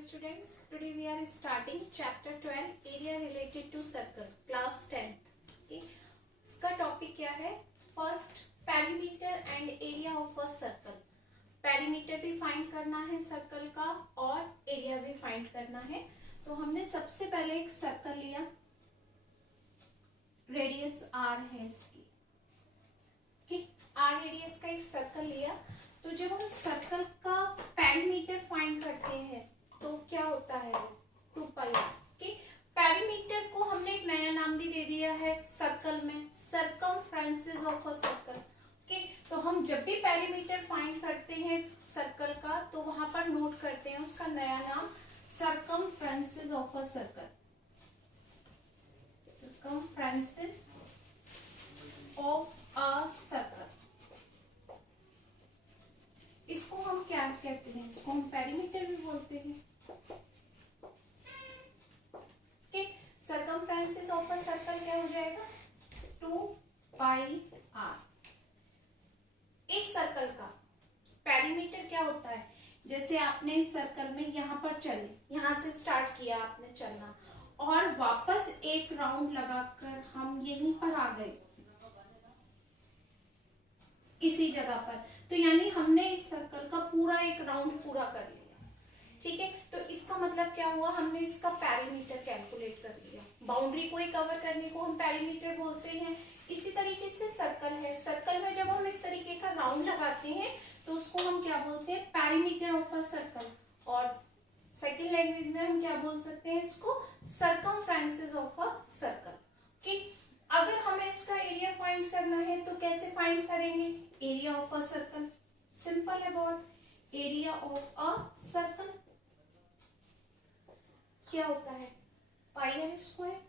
students, today we are starting chapter 12 area related to circle class 10th. Okay, इसका topic क्या है? First perimeter and area of a circle. Perimeter भी find करना है circle का और एरिया भी फाइंड करना है. तो हमने सबसे पहले एक सर्कल लिया, रेडियस आर है इसकी, कि आर रेडियस का एक सर्कल लिया. तो जब हम सर्कल का पेरीमीटर फाइंड करते हैं तो क्या होता है? 2πr. कि पेरीमीटर को हमने एक नया नाम भी दे दिया है सर्कल में, circumferences of a circle. Okay, तो हम जब भी पेरीमीटर फाइंड करते हैं सर्कल का तो वहां पर नोट करते हैं उसका नया नाम circumferences of a circle. Circumferences of a circle, इसको हम क्या कहते हैं? इसको हम पेरीमीटर भी बोलते हैं. ठीक, सर्कमफ्रेंसेस ऑफ अ सर्कल क्या हो जाएगा? 2πr. इस सर्कल का पेरीमीटर क्या होता है? जैसे आपने इस सर्कल में यहां पर चले, यहां से स्टार्ट किया आपने चलना और वापस एक राउंड लगाकर हम यहीं पर आ गए इसी जगह पर, तो यानी हमने इस सर्कल का पूरा एक राउंड पूरा कर लिया. ठीक है, तो इसका मतलब क्या हुआ? हमने इसका पेरीमीटर कैलकुलेट कर लिया. बाउंड्री को ही कवर करने को हम पेरीमीटर बोलते हैं. इसी तरीके से सर्कल है, सर्कल में जब हम इस तरीके का राउंड लगाते हैं तो उसको हम क्या बोलते हैं? Perimeter of a circle. और सेकेंड लैंग्वेज में हम क्या बोल सकते हैं इसको? Circumferences of a circle. ठीक, अगर हमें इसका एरिया फाइंड करना है तो कैसे फाइंड करेंगे? Area of a circle. Simple है बहुत. एरिया ऑफ अ सर्कल क्या होता है? पाई आर स्क्वायर.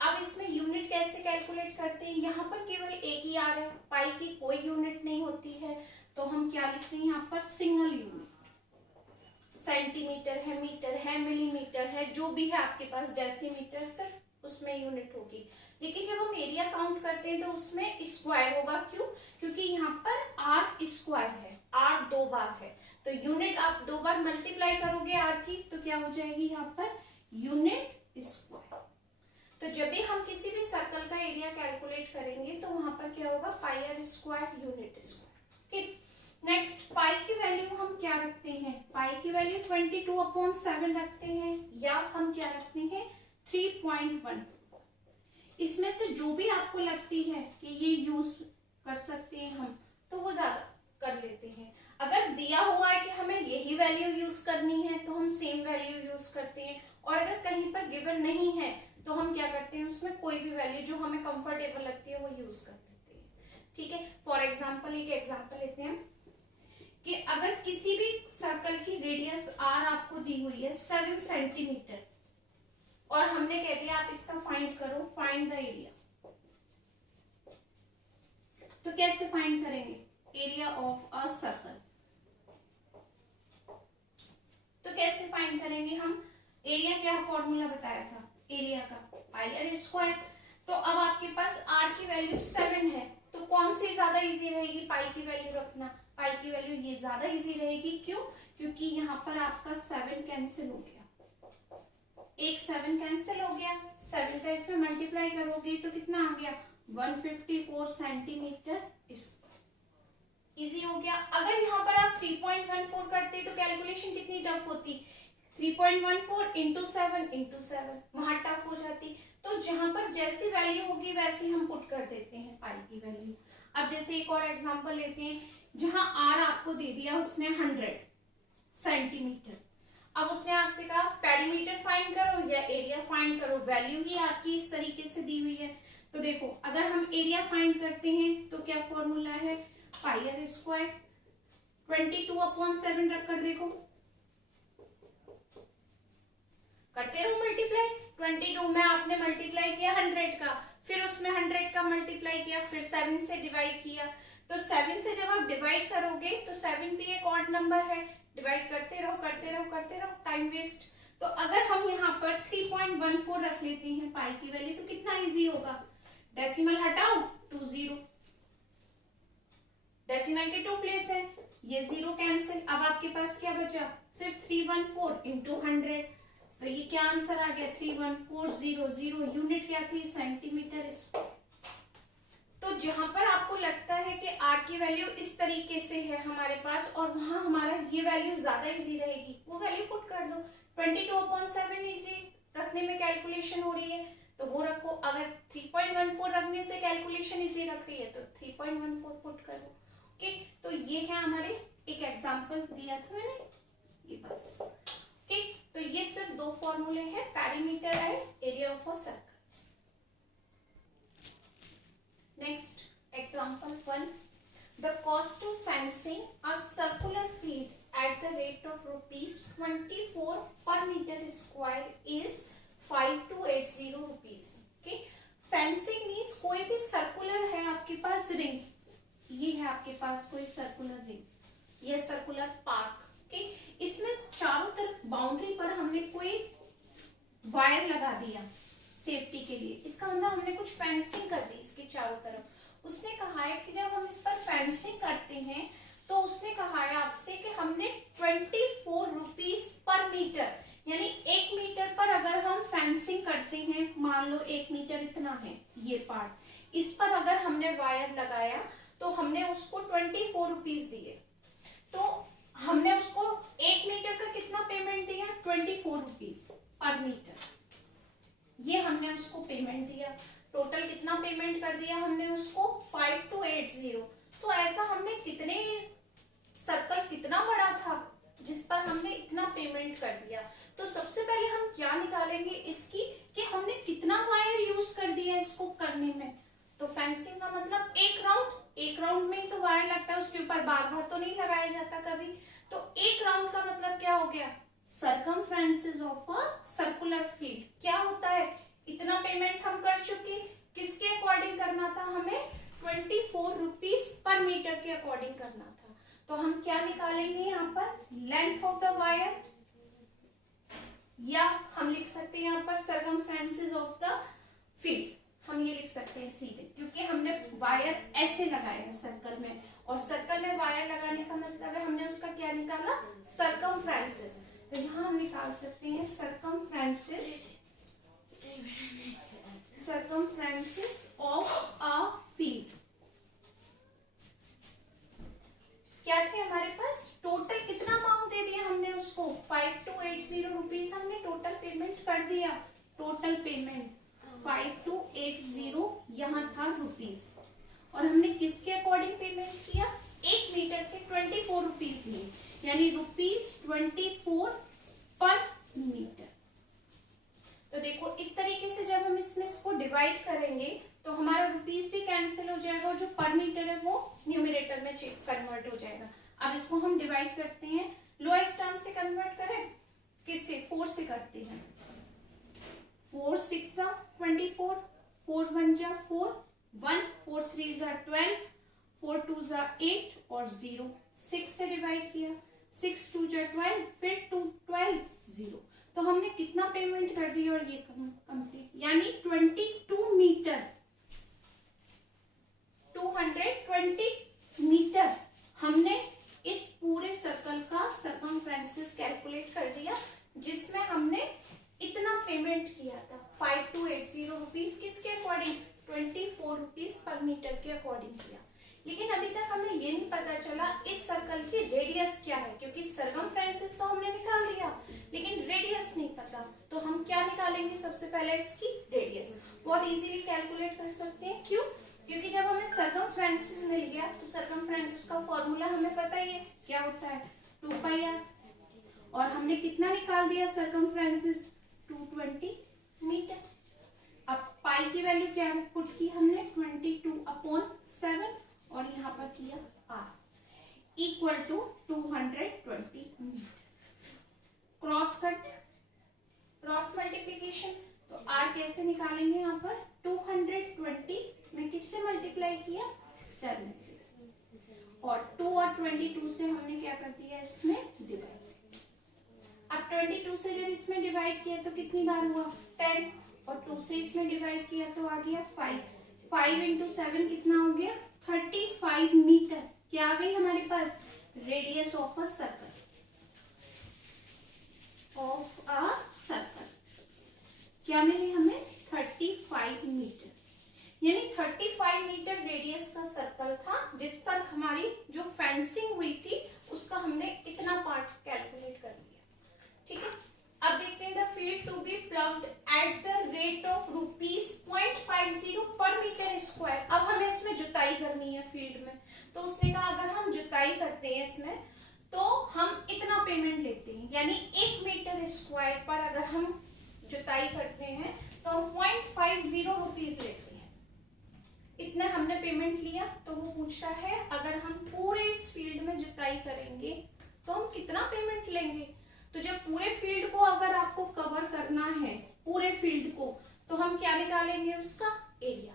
अब इसमें यूनिट कैसे कैलकुलेट करते हैं? यहाँ पर केवल एक ही आ रहा है, पाई की कोई यूनिट नहीं होती है, तो हम क्या लिखते हैं यहाँ पर? Single unit. सेंटीमीटर है, मीटर है, मिलीमीटर है, जो भी है आपके पास, डेसीमीटर, सिर्फ उसमें यूनिट होगी. लेकिन जब हम एरिया काउंट करते हैं तो उसमें स्क्वायर होगा. क्यों? क्योंकि यहाँ पर आर स्क्वायर है, आर 2 बार है, तो यूनिट आप 2 बार मल्टीप्लाई करोगे आर की तो क्या हो जाएगी यहाँ पर? Unit square. तो जब भी हम किसी भी सर्कल का एरिया कैलकुलेट करेंगे तो वहां पर क्या होगा? Pi are square unit square. Next, pi की वैल्यू हम क्या रखते हैं? पाई की वैल्यू 22/7 रखते हैं, या हम क्या रखते हैं? 3.1. इसमें से जो भी आपको लगती है कि ये यूज कर सकते हैं हम, तो वो ज्यादा कर लेते हैं. अगर दिया हुआ है कि हमें यही वैल्यू यूज करनी है तो हम सेम वैल्यू यूज करते हैं, और अगर कहीं पर गिवन नहीं है तो हम क्या करते हैं? उसमें कोई भी वैल्यू जो हमें कंफर्टेबल लगती है वो यूज कर लेते हैं. ठीक है, फॉर एग्जाम्पल एक एग्जाम्पल लेते हैं कि अगर किसी भी सर्कल की रेडियस आर आपको दी हुई है 7 सेंटीमीटर और हमने कह दिया आप इसका फाइंड करो, फाइंड द एरिया, तो कैसे फाइंड करेंगे? Area of a circle. तो कैसे फाइंड करेंगे हम? एरिया क्या फॉर्मूला बताया था एरिया का? पाई आर स्क्वायर. तो अब आपके पास आर की वैल्यू 7 है, तो कौन सी ज्यादा इजी रहेगी पाई की वैल्यू रखना? पाई की वैल्यू ये ज्यादा इजी रहेगी. क्यों? क्योंकि यहाँ पर आपका 7 कैंसिल हो गया, एक 7 कैंसिल हो गया, 7 का इसमें मल्टीप्लाई करोगे तो कितना आ गया? 154 सेंटीमीटर स्क्वायर. इजी हो गया. अगर यहाँ पर आप 3.14 करते तो कैलकुलेशन कितनी टफ होती? 3.14 इंटू 7 वहां टफ हो जाती. तो जहां पर जैसी वैल्यू होगी वैसे हम पुट कर देते हैं पाई की वैल्यू. अब जैसे एक और एग्जांपल लेते हैं, जहां आर आपको दे दिया उसने 100 सेंटीमीटर. अब उसने आपसे कहा पेरीमीटर फाइंड करो या एरिया फाइंड करो, वैल्यू ही आपकी इस तरीके से दी हुई है. तो देखो, अगर हम एरिया फाइंड करते हैं तो क्या फॉर्मूला है? पाई आर स्क्वायर. 22/7 रखकर देखो, करते रहो मल्टीप्लाई. 22 में आपने मल्टीप्लाई किया 100 का, फिर उसमें 100 का मल्टीप्लाई किया, फिर 7 से डिवाइड किया. तो 7 से जब आप डिवाइड करोगे तो 7 भी एक ऑड नंबर है, डिवाइड करते रहो करते रहो करते रहो, टाइम वेस्ट. तो अगर हम यहाँ पर 3.14 रख लेते हैं पाई की वैल्यू तो कितना इजी होगा? डेसिमल हटाओ 20, डेसिमल के 2 प्लेस है, ये 0 कैंसिल, अब आपके पास क्या बचा, सिर्फ 314 इंटू 100, तो ये क्या आंसर आ गया 31400, यूनिट क्या थी सेंटीमीटर स्क्वायर। तो जहां पर आपको लगता है कि आर की वैल्यू इस तरीके से है हमारे पास और वहां हमारा ये वैल्यू ज्यादा इजी रहेगी, वो वैल्यू पुट कर दो। 22/7 इजी रखने में कैलकुलेशन हो रही है तो वो रखो, अगर 3.14 रखने से कैलकुलेशन इजी रख रही है तो 3.14 पुट करो। ओके, तो ये है हमारे एक एग्जांपल दिया था मैंने, ये बस। ओके, तो ये सिर्फ दो फॉर्मूले हैं, perimeter and area of a circle. Next, example 1. The cost of fencing a circular field at the rate of ₹24 per meter square is 5280 rupees. Okay. Fencing means कोई भी सर्कुलर है आपके पास रिंग, ये है आपके पास कोई सर्कुलर रिंग, ये circular park. Okay, इसमें चारों तरफ बाउंड्री पर हमने कोई वायर लगा दिया सेफ्टी के लिए, इसका मतलब हमने कुछ फेंसिंग कर दी इसके चारों तरफ। उसने कहा है कि जब हम इस पर फेंसिंग करते हैं तो उसने कहा है आपसे कि हमने 24 रुपीज पर मीटर, यानी 1 मीटर पर अगर हम फेंसिंग करते हैं, मान लो 1 मीटर इतना है ये पार्ट, इस पर अगर हमने वायर लगाया तो हमने उसको 24 रुपीज दिए। तो हमने उसको 1 मीटर का कितना पेमेंट दिया, 24 रुपीज पर मीटर, ये हमने उसको पेमेंट दिया। टोटल कितना पेमेंट कर दिया हमने उसको 5280। तो ऐसा हमने कितने सर्कल कितना बड़ा था जिस पर हमने इतना पेमेंट कर दिया। तो सबसे पहले हम क्या निकालेंगे इसकी कि हमने कितना वायर यूज कर दिया इसको करने में। तो फेंसिंग का मतलब एक राउंड में ही तो वायर लगता है, उसके ऊपर बार बार तो नहीं लगाया जाता कभी। तो एक राउंड का मतलब क्या हो गया, circumferences of a circular field. क्या होता है, इतना पेमेंट हम कर चुके, किसके अकॉर्डिंग करना था हमें, 24 रुपीज पर मीटर के अकॉर्डिंग करना था। तो हम क्या निकालेंगे यहाँ पर, लेंथ ऑफ द वायर, या हम लिख सकते हैं यहाँ पर सर्कमफ्रेंसेस ऑफ द फील्ड, हम ये लिख सकते हैं सीधे, क्योंकि हमने वायर ऐसे लगाया है सर्कल में, और सर्कल में वायर लगाने का मतलब है हमने उसका क्या निकाला, सर्कमफ्रेंसेस। तो यहाँ हम निकाल सकते हैं सर्कमफ्रेंसेस ऑफ अ फील्ड। क्या थे हमारे पास, टोटल कितना अमाउंट दे दिया हमने उसको, 5280 रुपीज हमने टोटल पेमेंट कर दिया। टोटल पेमेंट 5280 यहाँ था रुपीज, और हमने किसके अकॉर्डिंग पेमेंट किया, 1 मीटर के 24 रुपीज दिए, यानी ₹24 पर मीटर। तो देखो इस तरीके से जब हम इसमें इसको डिवाइड करेंगे तो हमारा रुपीज भी कैंसिल हो जाएगा, और जो पर मीटर है वो न्यूमरेटर में कन्वर्ट हो जाएगा। अब इसको हम डिवाइड करते हैं, लोएस्ट टर्म से कन्वर्ट करें, किससे, 4 से करते हैं। 4 6 जा 24, 4 1 जा 4, 1 4 3 जा 12, 4 2 जा 8 और 0, 6 से डिवाइड किया, 6 2 जा 12, फिर 2 12 0। तो हमने कितना पेमेंट कर दिया, और ये कंप्लीट, यानी 22 मीटर, 220 मीटर हमने इस पूरे सर्कल का सर्कमफ्रेंसेस कैलकुलेट कर दिया, जिसमें हमने इतना पेमेंट किया था 5280 रुपीज, किसके अकॉर्डिंग, 24 रुपीज पर मीटर के अकॉर्डिंग किया। लेकिन अभी तक हमें ये नहीं पता चला इस सर्कल की रेडियस क्या है, क्योंकि सर्कमफ्रेंसेस तो हमने निकाल दिया लेकिन रेडियस नहीं पता। तो हम क्या निकालेंगे, सबसे पहले इसकी रेडियस, बहुत इजीली कैलकुलेट कर सकते हैं। क्यों, क्योंकि जब हमें सर्कमफ्रेंसेस मिल गया तो सर्कमफ्रेंसेस का फॉर्मूला हमें पता ही है क्या होता है, 2πr, और हमने कितना निकाल दिया सर्कमफ्रेंसेस, 220 मीटर। अब पाई की वैल्यू क्या पुट की हमने, 22/7, और यहाँ पर किया r equal to 220 metre. Cross cut, cross multiplication, तो r कैसे निकालेंगे, यहाँ पर 220 में किससे मल्टीप्लाई किया, 7 से, और 2 और 22 से हमने क्या कर दिया इसमें डिवाइड। अब 22 से जब इसमें डिवाइड किया तो कितनी बार हुआ, 10, और 2 से इसमें डिवाइड किया तो आ गया 5, 5 × 7 कितना हो गया, 35 मीटर। क्या आ गई हमारे पास, radius of a circle, of a circle क्या मिली हमें 35 मीटर, यानी 35 मीटर रेडियस का सर्कल था जिस पर हमारी जो फेंसिंग हुई थी उसका हमने इतना पार्ट कैलकुलेट कर लिया। ठीक है, अब देखते हैं the field to be plugged at the rate of ₹0.50 per metre square. अब हमें इसमें जुताई करनी है फील्ड में, तो उसने कहा अगर हम जुताई करते हैं इसमें तो हम इतना पेमेंट लेते हैं, यानी 1 मीटर स्क्वायर पर अगर हम जुताई करते हैं तो हम ₹0.50 लेते हैं। इतना हमने पेमेंट लिया, तो वो पूछता है अगर हम पूरे इस फील्ड में जुताई करेंगे तो हम कितना पेमेंट लेंगे। तो जब पूरे फील्ड को अगर आपको कवर करना है, पूरे फील्ड को, तो हम क्या निकालेंगे, उसका एरिया।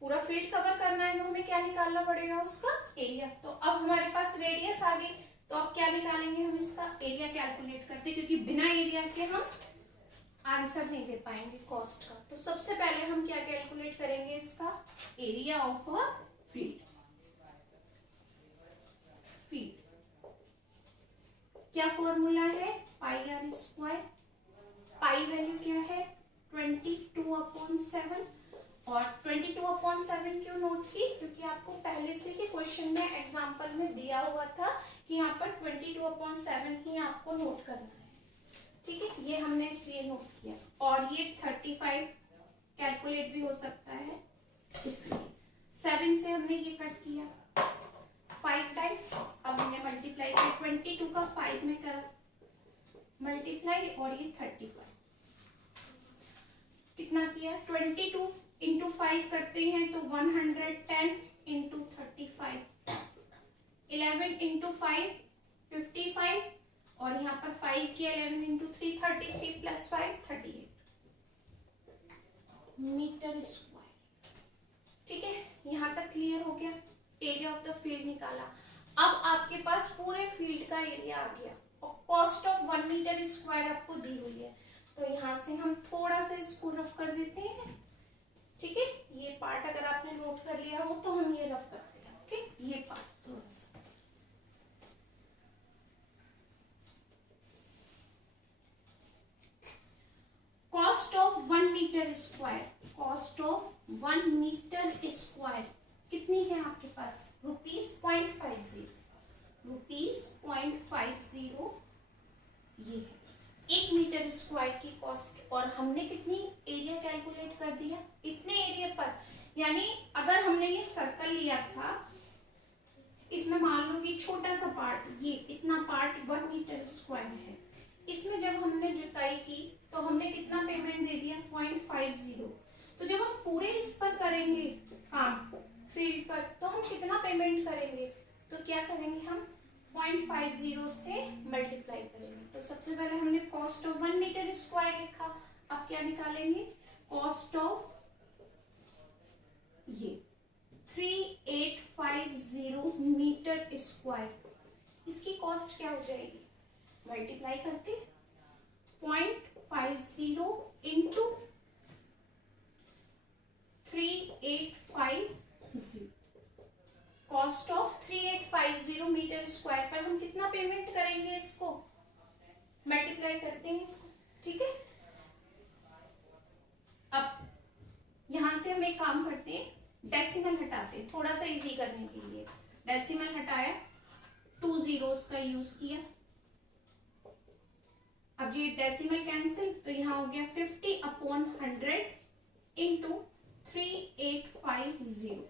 पूरा फील्ड कवर करना है तो हमें क्या निकालना पड़ेगा, उसका एरिया। तो अब हमारे पास रेडियस आ गई, तो अब क्या निकालेंगे, हम इसका एरिया कैलकुलेट करते, क्योंकि बिना एरिया के हम आंसर नहीं दे पाएंगे कॉस्ट का। तो सबसे पहले हम क्या कैलकुलेट करेंगे, इसका एरिया ऑफ अ फील्ड। क्या फॉर्मूला है, πr²। पाई वैल्यू क्या है 22/7, और 22/7 क्यों नोट की, क्योंकि आपको पहले से ही क्वेश्चन में एग्जांपल में दिया हुआ था कि यहाँ पर 22/7 ही आपको नोट करना है। ठीक है, ये हमने इसलिए नोट किया, और ये 35 कैलकुलेट भी हो सकता है, इसलिए 7 से हमने ये कट किया 5 टाइम्स। अब हमने मल्टीप्लाई किया 22 का 5 में करा मल्टीप्लाई, और ये 35 कितना किया, 22 इंटू 5 करते हैं तो 110 इंटू 35, 11 इंटू 5 55, और यहाँ पर 5 किया 11 इंटू 3 33 प्लस 5 38 मीटर स्क्वायर। ठीक है, यहाँ तक क्लियर हो गया, एरिया ऑफ द फील्ड निकाला। अब आपके पास पूरे फील्ड का एरिया आ गया, और कॉस्ट ऑफ 1 मीटर स्क्वायर आपको दी हुई है, तो यहाँ से हम थोड़ा सा इसको रफ कर देते हैं। ठीक है, ये पार्ट अगर आपने नोट कर लिया हो तो हम ये रफ करते हैं। ओके, ये पार्ट थोड़ा सा cost of 1 metre square, cost of 1 metre square कितनी है आपके पास, ₹0.50, ₹0.50 ये है 1 मीटर स्क्वायर की कॉस्ट। और हमने कितनी एरिया कैलकुलेट कर दिया, इतने एरिया पर, यानी अगर हमने ये सर्कल लिया था, इसमें मान लो कि छोटा सा पार्ट, ये इतना पार्ट 1 मीटर स्क्वायर है, इसमें जब हमने जुताई की तो हमने कितना पेमेंट दे दिया 0.50। तो जब हम पूरे इस पर करेंगे काम फील्ड पर, तो हम कितना पेमेंट करेंगे, तो क्या करेंगे, हम 0.50 से मल्टीप्लाई करेंगे। तो सबसे पहले हमने कॉस्ट ऑफ 1 मीटर स्क्वायर लिखा, अब क्या निकालेंगे, कॉस्ट ऑफ ये 3850 मीटर स्क्वायर, इसकी कॉस्ट क्या हो जाएगी, मल्टीप्लाई करते 0.50 into 3850, cost of 3850 metre square पर हम कितना पेमेंट करेंगे, इसको मल्टीप्लाई करते हैं इसको। ठीक है, अब यहां से हम एक काम करते हैं, डेसिमल हटाते हैं थोड़ा सा इजी करने के लिए। डेसिमल हटाया, 2 zeros का यूज किया, अब ये डेसिमल कैंसिल, तो यहाँ हो गया 50/100 इंटू 3850,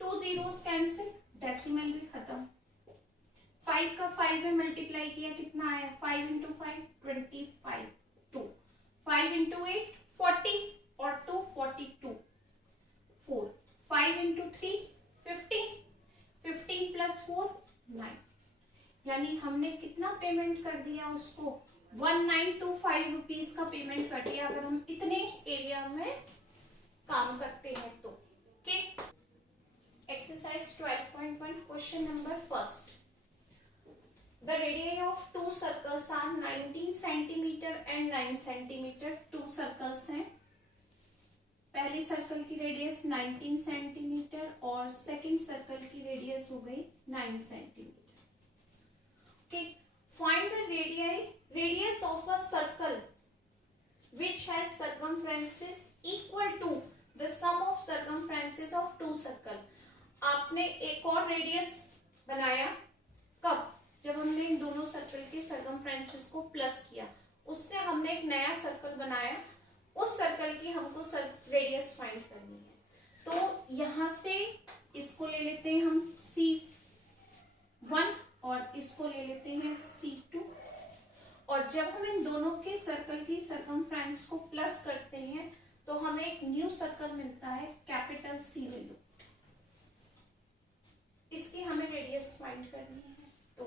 2 zeros कैंसिल, डेसिमल भी खत्म। 5 का 5 में मल्टीप्लाई किया, कितना आया, 5 इंटू 5 25, 2 5 इंटू 8 40, और 2 42, 4 5 इंटू 3 15, 15 प्लस 4 9, यानी हमने कितना पेमेंट कर दिया उसको, 1925 रुपीज का पेमेंट कर दिया, अगर हम इतने एरिया में काम करते हैं तो। Okay, exercise 12.1 question number first, the radius of 2 circles are 19 centimetre and 9 centimetre. 2 circles हैं, पहली सर्कल की रेडियस 19 सेंटीमीटर और सेकंड सर्कल की रेडियस हो गई 9 centimetre. Okay, find the radius of a circle which has circumferences equal to the sum of circumferences of two circle। आपने एक और रेडियस बनाया कब? जब हमने इन दोनों सर्कल के सर्कमफ्रेंसेस को प्लस किया, उससे हमने एक नया सर्कल बनाया, उस सर्कल की हमको रेडियस फाइंड करनी है। तो यहां से इसको ले लेते हैं हम C1 और इसको ले लेते हैं C2, और जब हम इन दोनों के सर्कल की सर्कमफ्रेंस को प्लस करते हैं तो हमें एक न्यू सर्कल मिलता है कैपिटल C ले लो। इसकी हमें रेडियस फाइंड करनी है। तो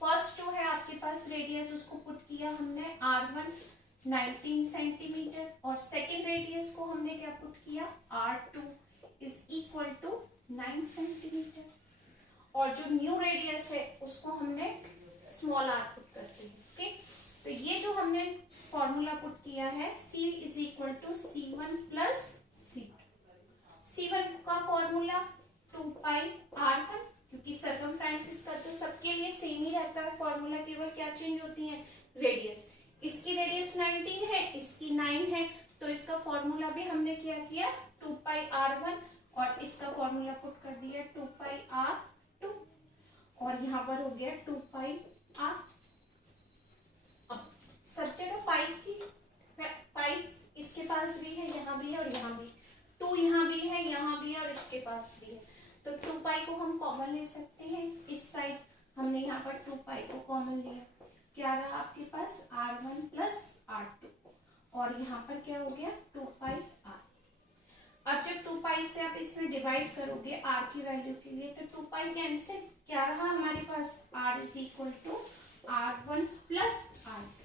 फर्स्ट जो है आपके पास रेडियस, उसको पुट किया हमने R1 19 सेंटीमीटर, और सेकेंड रेडियस को हमने क्या पुट किया, R2 is equal to 9 centimetre, और जो न्यू रेडियस है उसको हमने स्मॉल r पुट करते हैं। ओके, तो ये जो हमने फॉर्मूला पुट किया है C is equal to C1 plus C2। C1 का फॉर्मूला 2 पाई R1, क्योंकि सर्कमफ्रेंसेस का तो सबके लिए सेम ही रहता है फॉर्मूला, केवल क्या चेंज होती है, रेडियस। इसकी रेडियस 19 है, इसकी 9 है, तो इसका फॉर्मूला भी हमने क्या किया 2 पाई R1, और इसका फॉर्मूला पुट कर दिया 2 पाई R2, और यहाँ पर हो गया 2 पाई R। अब सब जगह पाई इसके पास भी है, यहाँ भी है और यहाँ भी, 2 यहाँ भी है, यहाँ भी है और इसके पास भी है, तो 2 पाई को हम कॉमन ले सकते हैं। इस साइड हमने यहाँ पर 2 पाई को कॉमन लिया, क्या रहा आपके पास R1 प्लस R2, और यहाँ पर क्या हो गया 2 पाई R। अब जब 2 पाई से आप इसमें डिवाइड करोगे R की वैल्यू के लिए, तो 2 पाई कैंसिल, क्या रहा हमारे पास R is equal to R1 plus R2।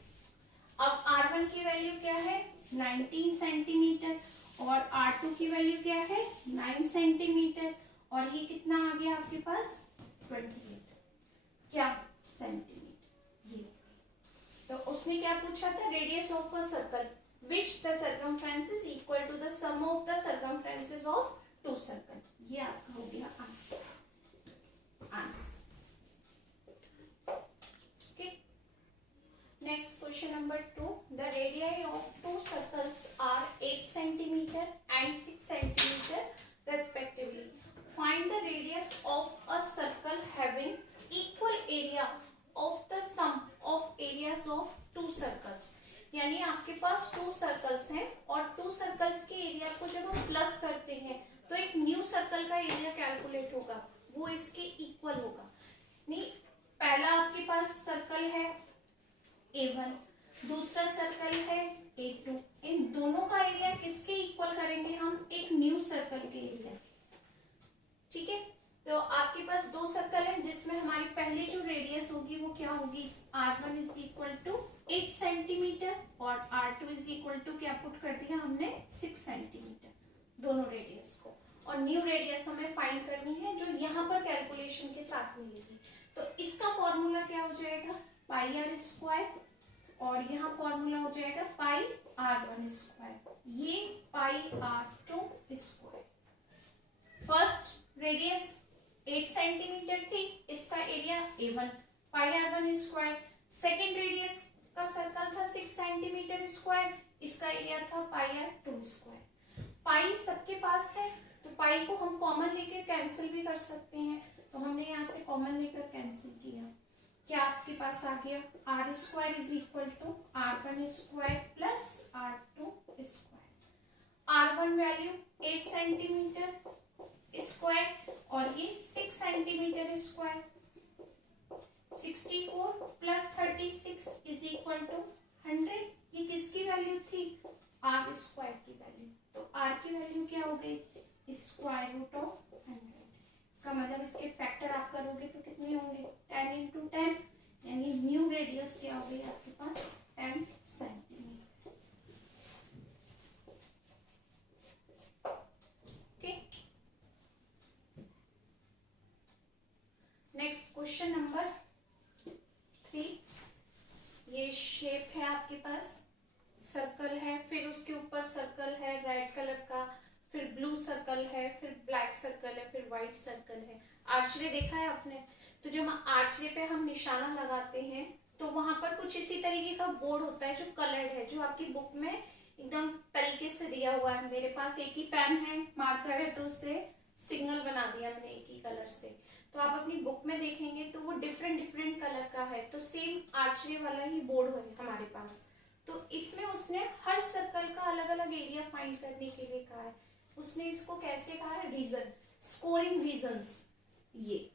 अब R1 की वैल्यू क्या है 19 सेंटीमीटर, और R2 की वैल्यू क्या है 9 सेंटीमीटर, और ये कितना आ गया आपके पास 28 क्या सेंटीमीटर। ये तो उसने क्या पूछा था, radius of a circle which the circumference is equal to the sum of the circumferences of two circle। ये आपका हो गया answer. Okay, next question number 2, the radii of two circles are 8 centimeter and 6 centimeter respectively। Find the radius of a circle having equal area of the sum of areas of two circles। यानी आपके पास 2 circles हैं, और 2 circles के area को जब हम plus करते हैं तो एक न्यू सर्कल का एरिया कैलकुलेट होगा, वो इसके इक्वल होगा। नहीं, पहला आपके पास सर्कल है A1, दूसरा सर्कल है A2, इन दोनों का एरिया किसके इक्वल करेंगे हम, एक न्यू सर्कल के एरिया। ठीक है, तो आपके पास 2 सर्कल है जिसमें हमारी पहली जो रेडियस होगी वो क्या होगी, R1 is equal to 8 centimetre, और R2 इज इक्वल टू क्या पुट कर दिया हमने 6 सेंटीमीटर, दोनों रेडियस को, और न्यू रेडियस हमें फाइंड करनी है जो यहाँ पर कैलकुलेशन के साथ मिलेगी। तो इसका फॉर्मूला क्या हो जाएगा पाई R स्क्वायर, और यहाँ फॉर्मूला हो जाएगा पाई R1 स्क्वायर, ये पाई R2 square. First radius 8 centimetre थी, इसका एरिया A1 पाई R1 स्क्वायर। सेकेंड रेडियस का सर्कल था 6 सेंटीमीटर स्क्वायर, इसका एरिया था पाई R2 स्क्वायर। पाई सबके पास है, तो पाई को हम कॉमन लेकर कैंसिल भी कर सकते हैं, तो हमने यहाँ से कॉमन लेकर कैंसिल किया, क्या आपके पास आ गया R square is equal to R1 square plus R2 square. R1 value 8 centimetre square, और ये 6 centimetre square, 64 plus 36 is equal to 100। ये किसकी वैल्यू थी, R स्क्वायर की वैल्यू, तो R की वैल्यू क्या हो गई स्क्वायर रूट ऑफ 100। इसका मतलब इसके फैक्टर आप करोगे तो कितने होंगे 10 इंटू 10, यानी न्यू रेडियस क्या हो गई आपके पास 10 सेंटीमीटर। नेक्स्ट क्वेश्चन नंबर 3, ये शेप है आपके पास, सर्कल है, फिर उसके ऊपर सर्कल है रेड कलर का, सर्कल है, फिर ब्लैक सर्कल है, फिर व्हाइट सर्कल है। आर्चरी देखा है आपने? तो जब आर्चरी पे हम निशाना लगाते हैं तो वहां पर कुछ इसी तरीके का बोर्ड होता है जो कलर्ड है, जो आपकी बुक में एकदम तरीके से दिया हुआ है। मेरे पास एक ही पेन है, मार्कर है, तो उससे सिग्नल बना दिया मैंने एक ही कलर से। तो आप अपनी बुक में देखेंगे तो वो डिफरेंट डिफरेंट कलर का है। तो सेम आर्चरी वाला ही बोर्ड है हमारे पास। तो इसमें उसने हर सर्कल का अलग अलग एरिया फाइंड करने के लिए कहा है। उसने इसको कैसे कहा है? Region, scoring regions. ये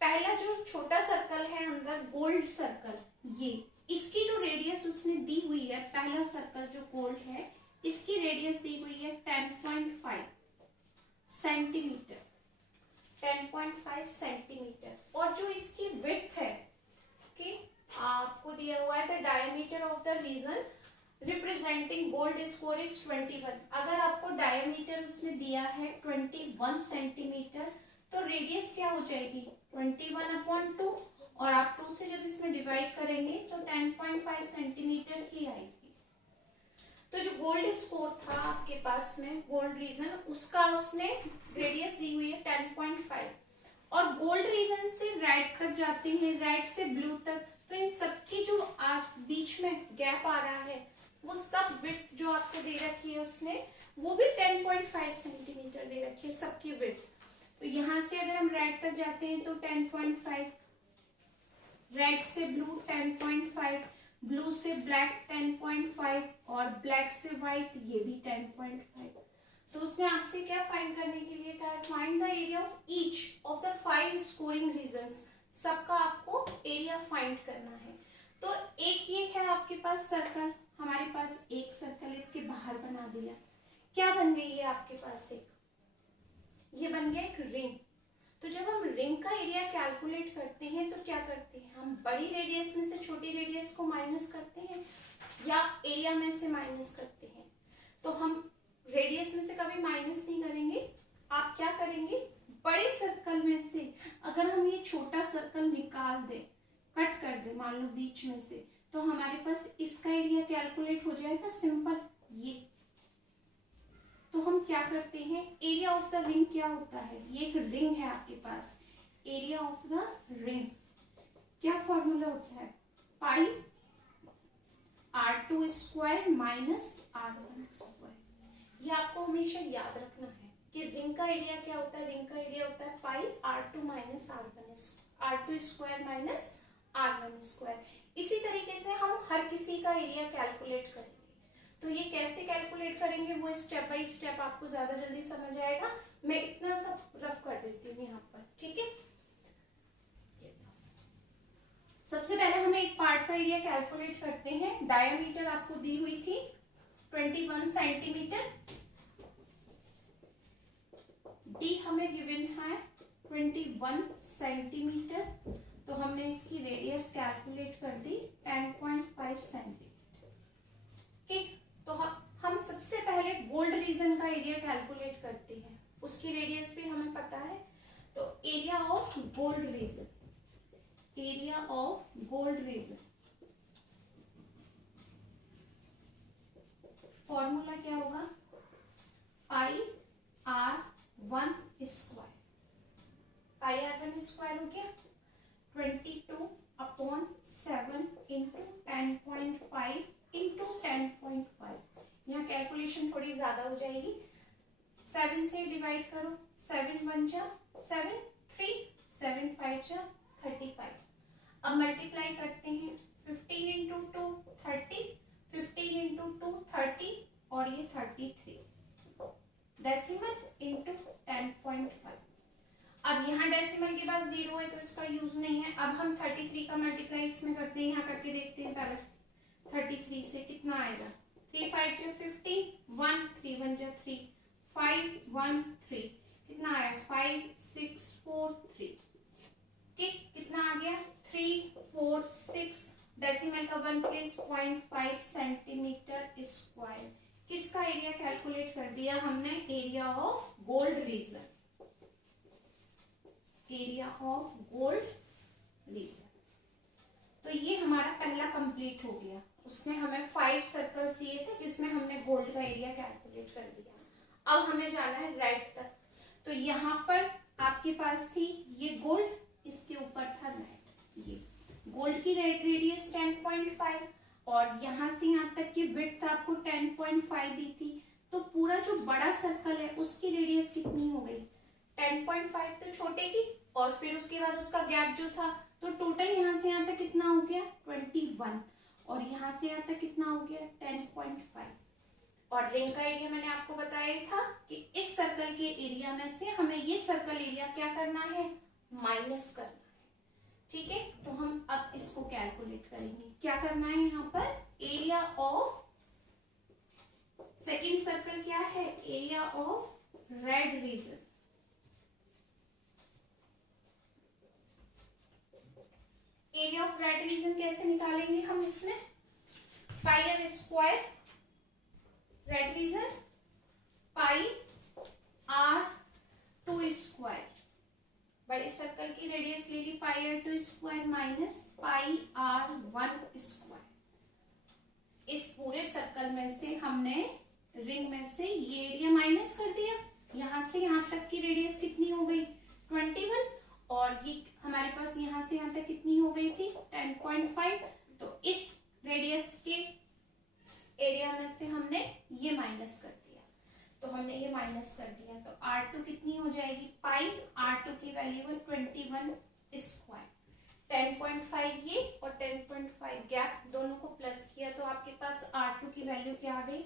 पहला जो छोटा सर्कल है अंदर, गोल्ड सर्कल, ये इसकी जो रेडियस उसने दी हुई है, पहला सर्कल जो गोल्ड है इसकी रेडियस दी हुई है 10.5 सेंटीमीटर, 10.5 सेंटीमीटर। और जो इसकी विड्थ है कि आपको दिया हुआ है the diameter of the region representing gold score is 21। अगर आपको डायमीटर उसने दिया है 21 सेंटीमीटर तो रेडियस क्या हो जाएगी? 21/2, और आप 2 से जब इसमें डिवाइड करेंगे तो 10.5 सेंटीमीटर ही आएगी। तो जो गोल्ड स्कोर था आपके पास में, गोल्ड रीजन, उसका उसने रेडियस दी हुई है 10.5। और गोल्ड रीजन से रेड तक जाते हैं, रेड से ब्लू तक, तो इन सबकी जो आज बीच में गैप आ रहा है वो सब विड्थ जो आपको दे रखी है उसने, वो भी 10.5 सेंटीमीटर दे रखी है सबकी विड्थ। तो यहां से अगर हम रेड तक जाते हैं तो 10.5, रेड से ब्लू 10.5, ब्लू से ब्लैक 10.5, और ब्लैक से व्हाइट ये भी 10.5। तो उसने आपसे क्या फाइंड करने के लिए कहा? Find the area of each of the 5 scoring regions. सबका आपको एरिया फाइंड करना है। तो एक ये है आपके पास सर्कल, हमारे पास एक सर्कल इसके बाहर बना दिया, क्या बन गई है आपके पास? एक ये बन गया एक रिंग। तो जब हम रिंग का एरिया कैलकुलेट करते हैं तो क्या करते हैं? हम बड़ी रेडियस में से छोटी रेडियस को माइनस करते हैं या एरिया में से माइनस करते हैं। तो हम रेडियस में से कभी माइनस नहीं करेंगे। आप क्या करेंगे? बड़े सर्कल में से अगर हम ये छोटा सर्कल निकाल दें, कट कर दें मान लो बीच में से, तो हमारे पास इसका एरिया कैलकुलेट हो जाएगा सिंपल ये। तो हम क्या करते हैं? एरिया ऑफ द रिंग क्या होता है? ये एक रिंग है आपके पास, एरिया ऑफ द रिंग क्या फॉर्मूला होता है? पाई r2 square minus r1 square. ये आपको हमेशा याद रखना है कि रिंग का एरिया क्या होता है? रिंग का एरिया होता है पाई r2 minus r2 square minus r1 square. इसी तरीके से हम हर किसी का एरिया कैलकुलेट करेंगे। तो ये कैसे कैलकुलेट करेंगे वो स्टेप बाय स्टेप आपको ज्यादा जल्दी समझ आएगा। मैं इतना सब रफ कर देती हूँ यहाँ पर, ठीक है। सबसे पहले हमें एक पार्ट का एरिया कैलकुलेट करते हैं। डायमीटर आपको दी हुई थी 21 सेंटीमीटर, डी हमें गिवन है 21 सेंटीमीटर, तो हमने इसकी रेडियस कैलकुलेट कर दी 10.5 सेंटीमीटर। ठीक, तो हम सबसे पहले गोल्ड रीजन का एरिया कैलकुलेट करते हैं, उसकी रेडियस भी हमें पता है। तो area of gold reason, area of gold reason formula क्या होगा? पाई r1 स्क्वायर, पाई r1 स्क्वायर हो गया 22/7 इंटू 10.5 इंटू 10.5। यहाँ कैलकुलेशन थोड़ी ज्यादा हो जाएगी, 7 से डिवाइड करो, 7 1 जा 7, 3 7 5 जा 35। अब मल्टीप्लाई करते हैं, 15 इंटू 2 30, 15 इंटू 2 30, और ये 33 डेसिमल इंटू 10.5। अब यहाँ डेसिमल के पास 0 है तो इसका यूज नहीं है। अब हम 33 का मल्टीप्लाई इसमें करते हैं, यहाँ करके देखते हैं पहले। 33 से कितना आएगा? 3 5 जा 15, 1 3 1 जा 3, 5 1 3, कितना आया? 5 6 4 3। ठीक, कितना आ गया? 3 4 6, डेसिमल का 1 प्लेस 0.5 सेंटीमीटर स्क्वायर। किसका एरिया कैलकुलेट कर दिया हमने? Area of gold reason, area of gold reason. तो ये हमारा पहला कंप्लीट हो गया। उसने हमें 5 सर्कल्स दिए थे जिसमें हमने गोल्ड का एरिया कैलकुलेट कर दिया। अब हमें जाना है रेड तक। तो यहाँ पर आपके पास थी ये गोल्ड, इसके ऊपर था रेड। ये गोल्ड की रेडियस 10.5 और यहाँ से यहाँ तक की विड्थ आपको 10.5 दी थी। तो पूरा जो बड़ा सर्कल है उसकी रेडियस कितनी हो गई? 10.5 तो छोटे की, और फिर उसके बाद उसका गैप जो था, तो टोटल यहाँ से यहाँ तक कितना हो गया? 21, और यहाँ से यहाँ तक कितना हो गया? 10.5। और रिंग का एरिया मैंने आपको बताया था कि इस सर्कल के एरिया में से हमें ये सर्कल एरिया क्या करना है? माइनस करना है। ठीक है, तो हम अब इसको कैलकुलेट करेंगे। क्या करना है यहाँ पर? एरिया ऑफ सेकेंड सर्कल क्या है? Area of red region. Area of red region कैसे निकालेंगे हम? इसमें pi are square red region pi r two square, बड़े सर्कल की रेडियस ले ली pi r two square minus pi are one square. इस पूरे सर्कल में से हमने रिंग में से ये एरिया माइनस कर दिया। यहां से यहां तक की रेडियस कितनी हो गई? 21, और ये हमारे पास यहां से यहां तक कितनी हो गई थी? 10.5। तो इस रेडियस के एरिया में से हमने ये माइनस कर दिया। तो हमने ये माइनस कर दिया, तो R2 कितनी हो जाएगी? पाई R2 की वैल्यू है 21 स्क्वायर। 10.5 ये और 10.5 गैप दोनों को प्लस किया, तो आपके पास R2 की वैल्यू क्या आ गई?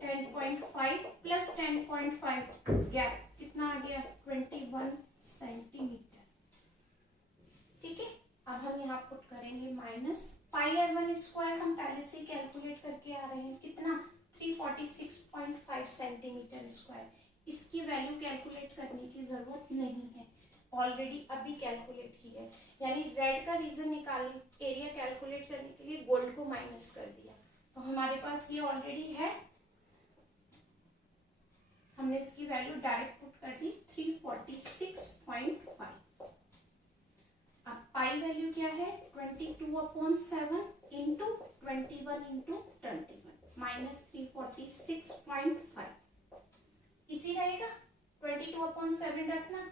10.5 प्लस 10.5 गैप कितना आ गया? 21 सेंटीमीटर। ठीक है, अब हम यहाँ पुट करेंगे minus pi are one square. हम पहले से कैलकुलेट करके आ रहे हैं, कितना? 346.5 सेंटीमीटर स्क्वायर। इसकी वैल्यू कैलकुलेट करने की जरूरत नहीं है, ऑलरेडी अभी कैलकुलेट की है। यानी रेड का रीजन निकालने, एरिया कैलकुलेट करने के लिए गोल्ड को माइनस कर दिया, तो हमारे पास ये ऑलरेडी है। हमने इसकी वैल्यू डायरेक्ट पुट कर दी 346.5। अब पाई वैल्यू क्या है? 22/7 इंटू 21 इंटू 21 माइनस 346.5। इसी रहेगा, 22/7 रखना।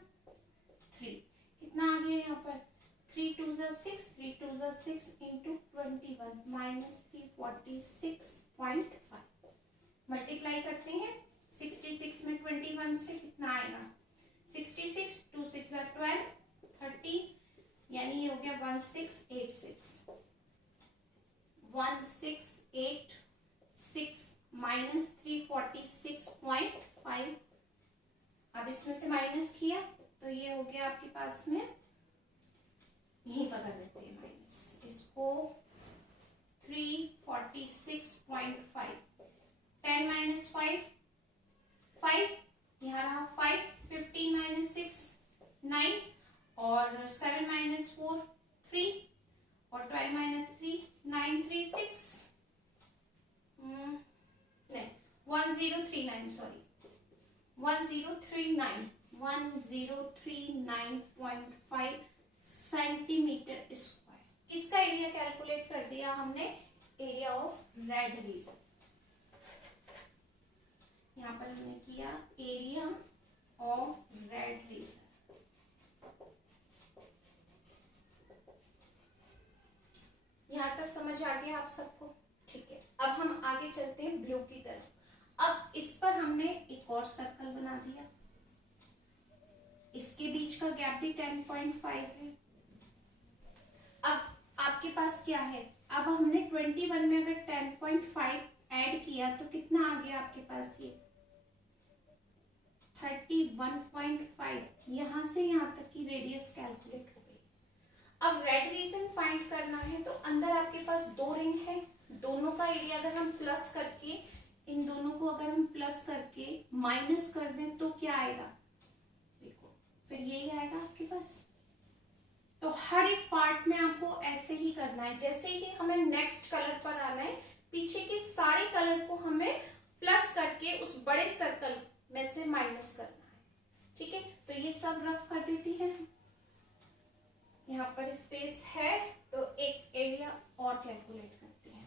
3 कितना आ गया यहाँ पर? 3 2 6, 3 2 6 इंटू 21 माइनस 346.5। मल्टीप्लाई करते हैं, 66 में 21 से कितना आएगा? 66, 2 6 12, 30, यानी ये हो गया 1686। 1686 माइनस 346.5। अब इसमें से माइनस किया तो ये हो गया आपके पास में, यहीं पर कर देते हैं माइनस इसको, 346.5। 10 माइनस 5 5, यहाँ रहा 5, 15 माइनस 6 9, और 7 माइनस 4 3, और 12 माइनस 3 9 3 6 नहीं 1039, सॉरी 1039.5 सेंटीमीटर स्क्वायर। किसका एरिया कैलकुलेट कर दिया हमने? Area of red reason. यहाँ पर हमने किया एरिया ऑफ रेड रीजन। यहाँ तक समझ आ गया आप सबको? ठीक है, अब हम आगे चलते हैं ब्लू की तरफ। अब इस पर हमने एक और सर्कल बना दिया, इसके बीच का गैप भी 10.5 है। अब आपके पास क्या है? अब हमने 21 में अगर 10.5 ऐड किया तो कितना आ गया आपके पास? ये 31.5। यहां से यहां तक की रेडियस कैलकुलेट हो गई। अब रेड रीजन फाइंड करना है, तो अंदर आपके पास दो रिंग है, दोनों का एरिया अगर हम प्लस करके, इन दोनों को अगर हम प्लस करके माइनस कर दें तो क्या आएगा? देखो, फिर यही आएगा आपके पास। तो हर एक पार्ट में आपको ऐसे ही करना है। जैसे ही हमें नेक्स्ट कलर पर आना है, पीछे के सारे कलर को हमें प्लस करके उस बड़े सर्कल में से माइनस करना है। ठीक है, तो ये सब रफ कर देती है। यहाँ पर स्पेस है तो एक एरिया और कैलकुलेट करते हैं।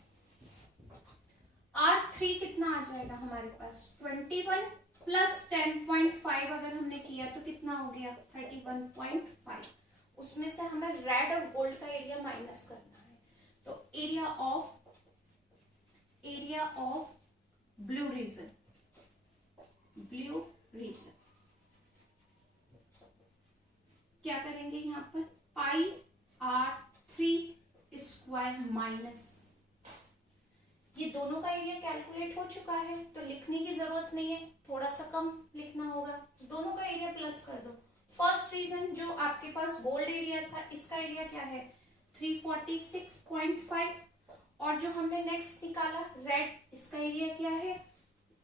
R3 3 कितना आ जाएगा हमारे पास 21 प्लस 10.5 अगर हमने किया तो कितना हो गया 31.5। उसमें से हमें रेड और गोल्ड का एरिया माइनस करना है। तो एरिया ऑफ ब्लू रीजन क्या करेंगे यहाँ पर पाई r3 स्क्वायर माइनस, ये दोनों का एरिया कैलकुलेट हो चुका है तो लिखने की जरूरत नहीं है, थोड़ा सा कम लिखना होगा, तो दोनों का एरिया प्लस कर दो। फर्स्ट रीजन जो आपके पास गोल्ड एरिया था इसका एरिया क्या है 346.5, और जो हमने नेक्स्ट निकाला रेड इसका एरिया क्या है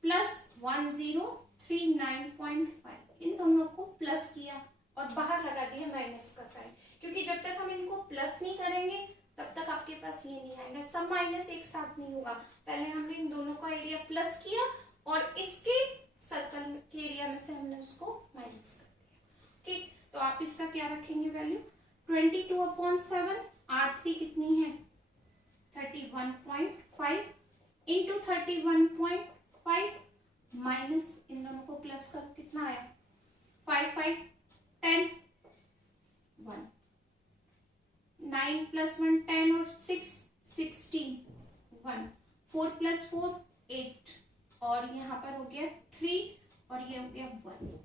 प्लस 1039.5। इन दोनों को प्लस किया और बाहर लगा दिया माइनस का साइन, क्योंकि जब तक हम इनको प्लस नहीं करेंगे तब तक आपके पास ये नहीं आएगा, सब माइनस एक साथ नहीं होगा। पहले हमने इन दोनों का एरिया प्लस किया और इसके सर्कल के एरिया में से हमने उसको माइनस कर दिया। ठीक, तो आप इसका क्या रखेंगे वैल्यू 22/7, R3 कितनी है 31.5 इंटू 31.5 माइनस इन दोनों को प्लस कर कितना आया 5 5 10 1 9 प्लस 1 10 और 6 16 1 4 प्लस 4 8 और यहाँ पर हो गया 3 और ये हो गया 1।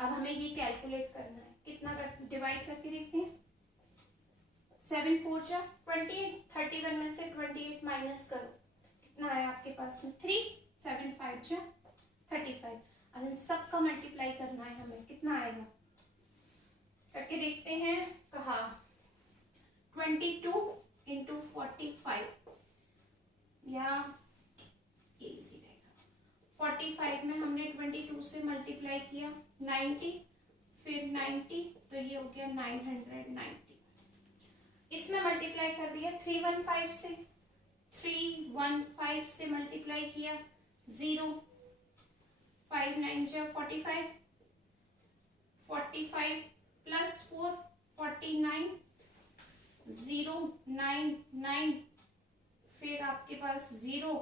अब हमें ये कैलकुलेट करना है, कितना डिवाइड करके देखते हैं 7 4 जा 28, 31 में से 28 माइनस करो कितना आया आपके पास में 3, 7 5 जा 35। अब इन सब का मल्टीप्लाई करना है हमें, कितना आएगा करके देखते हैं। कहा 22 इंटू 45 या इजी रहेगा 45 में हमने 22 से मल्टीप्लाई किया 90 फिर 90 तो ये हो गया 990। इसमें मल्टीप्लाई कर दिया 315 से 315 से मल्टीप्लाई किया 0 5 9 जा 45 45 प्लस 4 49 0 9 9 फिर आपके पास 0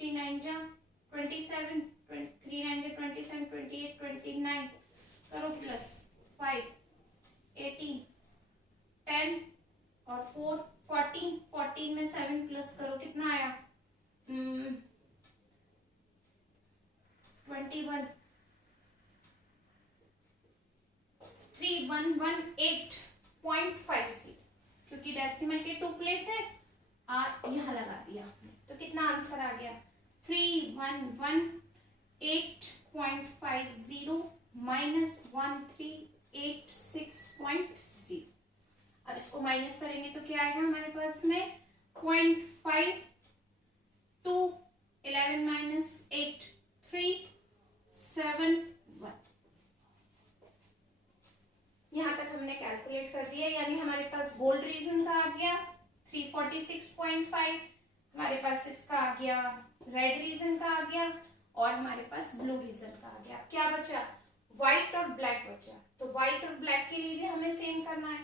3 9 जा 27 3 9 जा 27 28 29 करो प्लस 5 18 10 और 4 14 14 में 7 प्लस करो कितना आया 21 3118.50 क्योंकि डेसिमल के 2 प्लेस है यहाँ लगा दिया तो कितना आंसर आ गया 3118.50 माइनस 1386.0। अब इसको माइनस करेंगे तो क्या आएगा हमारे पास में 0.5 2 11 माइनस 8 3 7 1। यहाँ तक हमने कैलकुलेट कर दिया, यानी हमारे पास गोल्ड रीजन का आ गया 346.5, हमारे पास इसका आ गया रेड रीजन का आ गया और हमारे पास ब्लू रीजन का आ गया। क्या बचा व्हाइट और ब्लैक बचा, तो व्हाइट और ब्लैक के लिए भी हमें सेम करना है।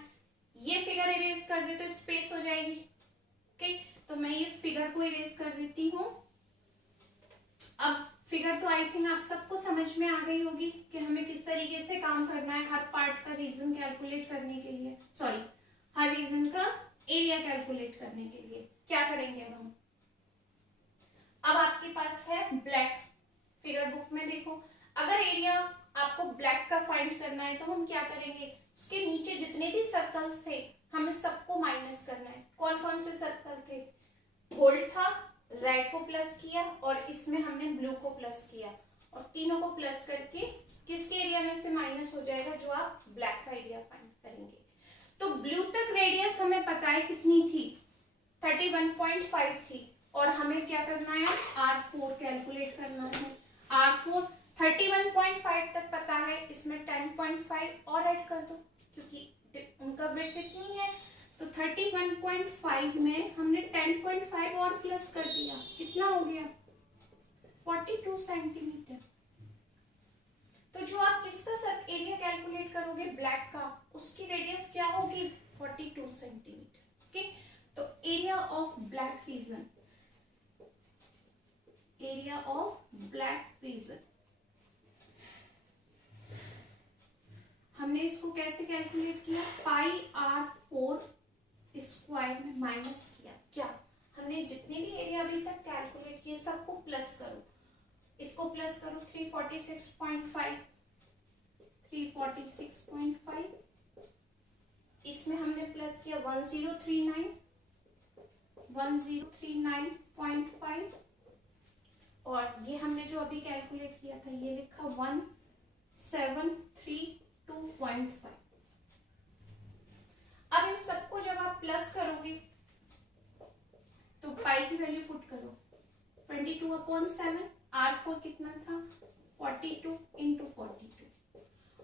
ये फिगर इरेज कर दे तो स्पेस हो जाएगी। ओके, तो मैं ये फिगर को इरेज कर देती हूँ। अब फिगर तो आई थिंक आप सबको समझ में आ गई होगी कि हमें किस तरीके से काम करना है हर पार्ट का रीजन कैलकुलेट करने के लिए, सॉरी हर रीजन का एरिया कैलकुलेट करने के लिए। क्या करेंगे अब हम, अब आपके पास है ब्लैक, फिगर बुक में देखो अगर एरिया आपको ब्लैक का फाइंड करना है तो हम क्या करेंगे, उसके नीचे जितने भी सर्कल्स थे हमें सबको माइनस करना है। कौन कौन से सर्कल थे, गोल्ड था, रेड को प्लस किया और इसमें हमने ब्लू को प्लस किया और तीनों को प्लस करके किसके एरिया में से माइनस हो जाएगा, जो आप ब्लैक का एरिया फाइंड करेंगे। तो ब्लू तक रेडियस हमें पता है कितनी थी 31.5 थी और हमें क्या करना है R4 कैलकुलेट करना है। R4 31.5 तक पता है, इसमें 10.5 और ऐड कर दो क्योंकि उनका विड्थ इतनी है, तो 31.5 में हमने 10.5 और प्लस कर दिया, कितना हो गया 42 सेंटीमीटर। तो जो आप किसका एरिया कैलकुलेट करोगे ब्लैक का, उसकी रेडियस क्या होगी 42 सेंटीमीटर। ओके, तो area of black reason area of black prism. हमने इसको कैसे कैलकुलेट किया, पाई आर 4 स्क्वायर में माइनस किया। क्या हमने जितने भी एरिया अभी तक कैलकुलेट किए सबको प्लस करो, इसको प्लस करो 346.5, 346.5, इसमें हमने प्लस किया 1039.5, और ये हमने जो अभी कैलकुलेट किया था ये लिखा 1732.5। अब इन सबको जब आप प्लस करोगे तो पाई की वैल्यू पुट करो 22/7, R4 कितना था 42 इंटू 42,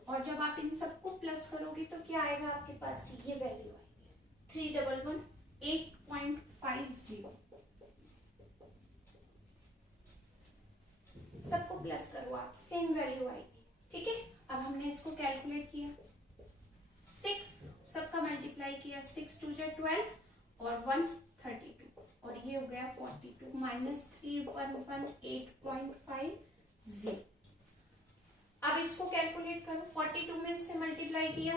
और जब आप इन सबको प्लस करोगे तो क्या आएगा आपके पास, ये वैल्यू आएगी 311.8.50। सबको प्लस करो आप, सेम वैल्यू आएगी। ठीक है, अब हमने इसको कैलकुलेट किया, 6 सबका मल्टीप्लाई किया, 6 2 जा 12 और 132, और ये हो गया 42 माइनस 3118.50। अब इसको कैलकुलेट करो, 42 में इससे मल्टीप्लाई किया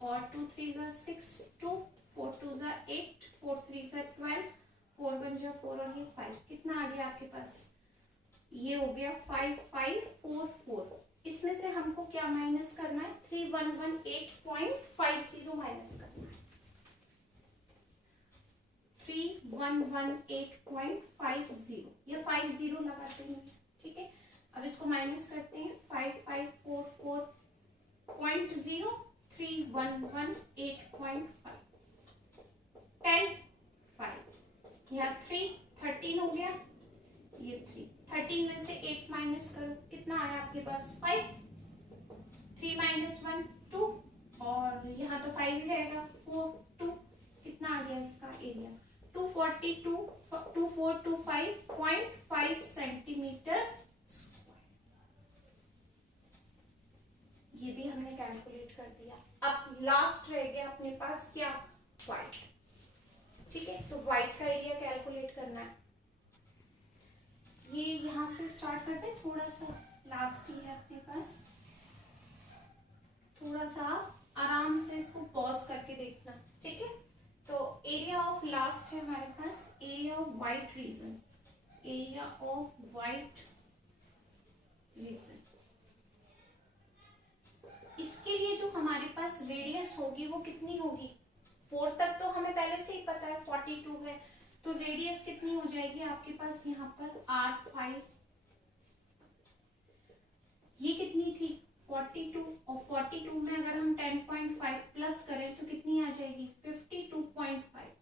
और 2 3 जा 6, 2 4 2 जा 8, 4 3 जा 12, 4 1 जा 4 और ये 5, कितना आ गया आपके पास, ये हो गया 5544। इसमें से हमको क्या माइनस करना है, 3118.50 माइनस करना है, 3118.50, ये 50 लगाते हैं। ठीक है, अब इसको माइनस करते हैं, 5544.0, 3118.5, 10 5, यहाँ 3 13 हो गया, ये 3 13 में से 8 माइनस करो, कितना आया आपके पास 5, 3 माइनस 1 2, और यहाँ तो 5 ही रहेगा 4 2, कितना आ गया इसका एरिया 2425.5 सेंटीमीटर स्क्वायर। ये भी हमने कैलकुलेट कर दिया। अब लास्ट रह गया अपने पास क्या, व्हाइट। ठीक है, तो व्हाइट का एरिया कैलकुलेट करना है। ये यहां से स्टार्ट करते हैं, थोड़ा सा लास्ट ही है अपने पास, थोड़ा सा आराम से इसको पॉज करके देखना। ठीक है, तो एरिया ऑफ लास्ट है हमारे पास, area of white region, area of white region. इसके लिए जो हमारे पास रेडियस होगी वो कितनी होगी, 4 तक तो हमें पहले से ही पता है 42 है, तो रेडियस कितनी हो जाएगी आपके पास यहाँ पर R5, ये कितनी थी 42, और 42 में अगर हम 10.5 प्लस करें तो कितनी आ जाएगी 52.5।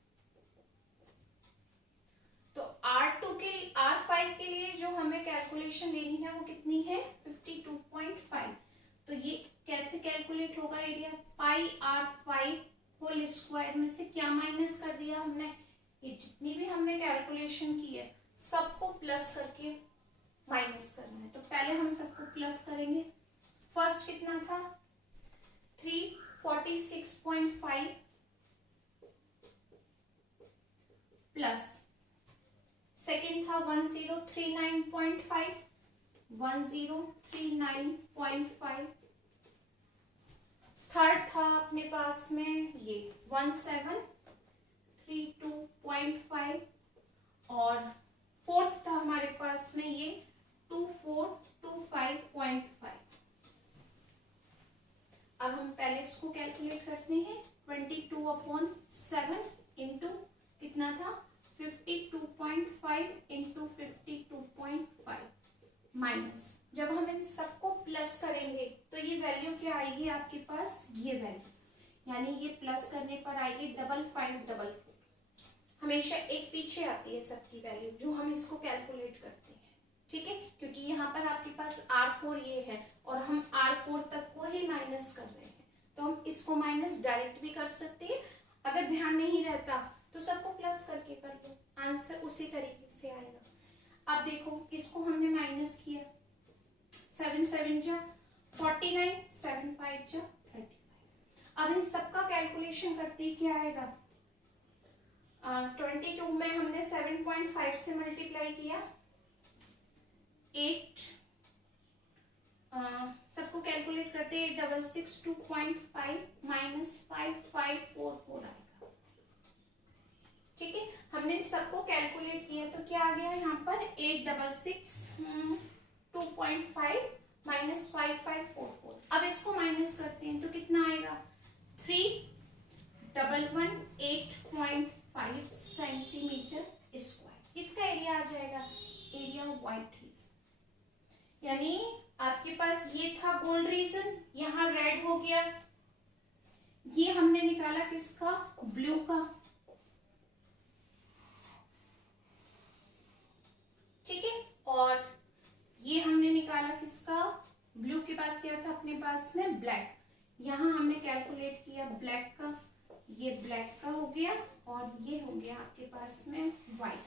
तो R5 के लिए जो हमें कैलकुलेशन लेनी है वो कितनी है 52.5। तो ये कैसे कैलकुलेट होगा एरिया, पाई R5 होल स्क्वायर में से क्या माइनस कर दिया हमने, ये जितनी भी हमने कैलकुलेशन की है सबको प्लस करके माइनस करना है। तो पहले हम सबको प्लस करेंगे, फर्स्ट कितना था 346.5 प्लस सेकेंड था 1039.5, 1039.5, थर्ड था अपने पास में ये 1732.5, और फोर्थ था हमारे पास में ये 2425.5। अब हम पहले इसको कैलकुलेट करते हैं, 22/7 इंटू कितना था 52.5 इंटू 52.5 माइनस, जब हम इन सबको प्लस करेंगे तो ये वैल्यू क्या आएगी आपके पास, ये वैल्यू, यानी ये प्लस करने पर आएगी 5544। हमेशा एक पीछे आती है सबकी वैल्यू जो हम इसको कैलकुलेट करते हैं। ठीक है, क्योंकि यहाँ पर आपके पास R4 ये है और हम R4 तक को ही माइनस कर रहे हैं, तो हम इसको माइनस डायरेक्ट भी कर सकते हैं, अगर ध्यान नहीं रहता तो सबको प्लस करके कर लो, आंसर उसी तरीके से आएगा। अब देखो इसको हमने माइनस किया, 7 7 जा 49, 7 5 जा 35। अब इन सबका कैलकुलेशन करते ही क्या आएगा, 22 में हमने 7.5 से मल्टीप्लाई किया 8 सबको कैलकुलेट करते हैं। 866 2.5 माइनस 5544 आएगा। ठीक है, हमने सबको कैलकुलेट किया तो क्या आ गया यहाँ पर 866 2.5 माइनस 5544। अब इसको माइनस करते हैं तो कितना आएगा 3118.5 सेंटीमीटर स्क्वायर। इसका एरिया आ जाएगा एरिया ऑफ व्हाइट रीजन। यानी आपके पास ये था गोल्ड रीजन, यहाँ रेड हो गया, ये हमने निकाला किसका ब्लू का। ठीक है, और ये हमने निकाला किसका ब्लू के बाद क्या था अपने पास में ब्लैक। यहाँ हमने कैलकुलेट किया ब्लैक का, ये ब्लैक का हो गया और ये हो गया आपके पास में व्हाइट।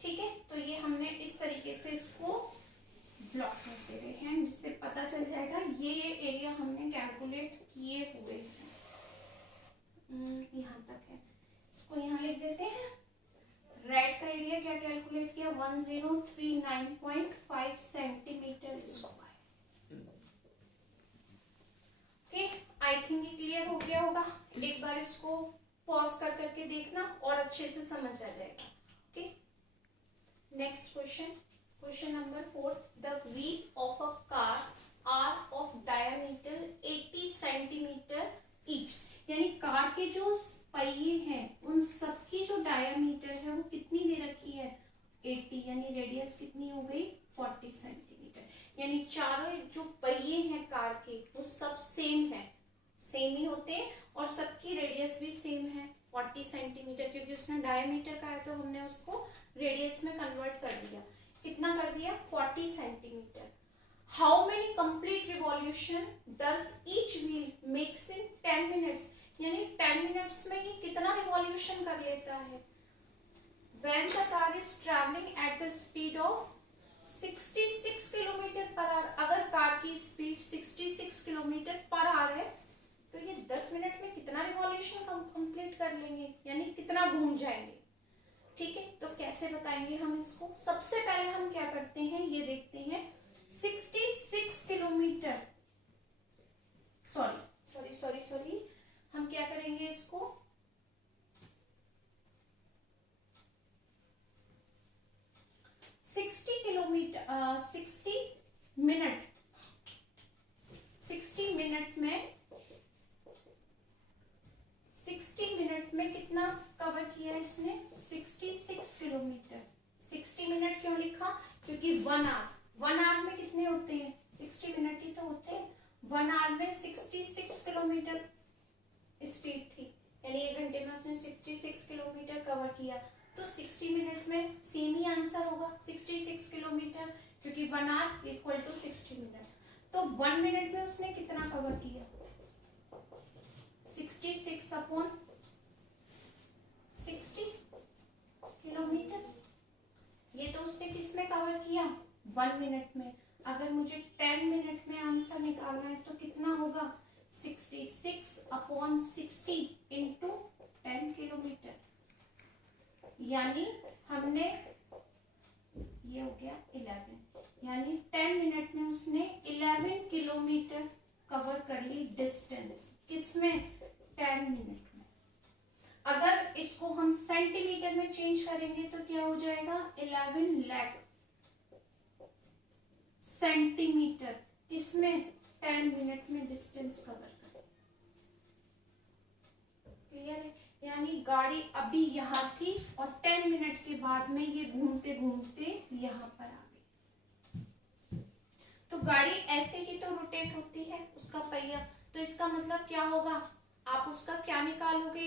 ठीक है, तो ये हमने इस तरीके से इसको ब्लॉक कर दे रहे हैं जिससे पता चल जाएगा ये एरिया हमने कैलकुलेट किए हुए हैं। यहाँ तक है, इसको यहाँ लिख देते हैं। रेड का एरिया क्या कैलकुलेट किया 1039.5 centimetre square. Okay, I think ये क्लियर हो गया होगा। एक बार इसको पॉज कर करके देखना और अच्छे से समझ आ जाएगा। Okay, next question, question number 4। The wheel of a car are of diameter 80 centimetre each. यानी कार के जो पहिए हैं उन सबकी जो डायमीटर है वो कितनी दे रखी है 80, यानी रेडियस कितनी हो गई 40 सेंटीमीटर। यानी चारों जो पहिए हैं कार के वो सब सेम है, सेम ही होते हैं और सबकी रेडियस भी सेम है 40 सेंटीमीटर, क्योंकि उसने डायमीटर का है तो हमने उसको रेडियस में कन्वर्ट कर दिया। कितना कर दिया 40 centimetre. How many complete revolution does each wheel makes in 10 minutes. यानी 10 मिनट्स में ये कितना रिवॉल्यूशन कर लेता है। When the car is traveling at the speed of 66 kilometre per hour. अगर कार की स्पीड 66 किलोमीटर पर आवर है तो ये 10 मिनट में कितना रिवॉल्यूशन कंप्लीट कर लेंगे, यानी कितना घूम जाएंगे। ठीक है, तो कैसे बताएंगे हम इसको। सबसे पहले हम क्या करते हैं ये देखते हैं। 66 किलोमीटर सॉरी हम क्या करेंगे इसको 60 किलोमीटर 60 मिनट में कितना कवर किया इसने 66 किलोमीटर। 60 मिनट क्यों लिखा, क्योंकि 1 आवर में कितने होते हैं 60 मिनट ही तो होते हैं। 1 आवर में 66 किलोमीटर स्पीड थी, यानी 1 घंटे में उसने 66 किलोमीटर कवर किया। तो 60 मिनट में सेम ही आंसर होगा 66 किलोमीटर, क्योंकि 1 आवर इक्वल टू 60 मिनट। तो 1 मिनट में उसने कितना कवर किया 66 अपॉन 60 किलोमीटर। ये तो उसने किस में कवर किया 1 मिनट में। अगर मुझे 10 मिनट में आंसर निकालना है तो कितना होगा 66 अपॉन 60 इंटू 10 किलोमीटर। यानी हमने ये हो गया 11, यानी 10 मिनट में उसने 11 किलोमीटर कवर कर ली डिस्टेंस। किसमें 10 मिनट में। अगर इसको हम सेंटीमीटर में चेंज करेंगे तो क्या हो जाएगा 11 लाख सेंटीमीटर। किसमें 10 मिनट में डिस्टेंस कवर करें। क्लियर है, यानी गाड़ी अभी यहाँ थी और 10 मिनट के बाद में ये घूमते घूमते यहाँ पर आ गई। तो गाड़ी ऐसे ही तो रोटेट होती है उसका पहिया, तो इसका मतलब क्या होगा आप उसका क्या निकालोगे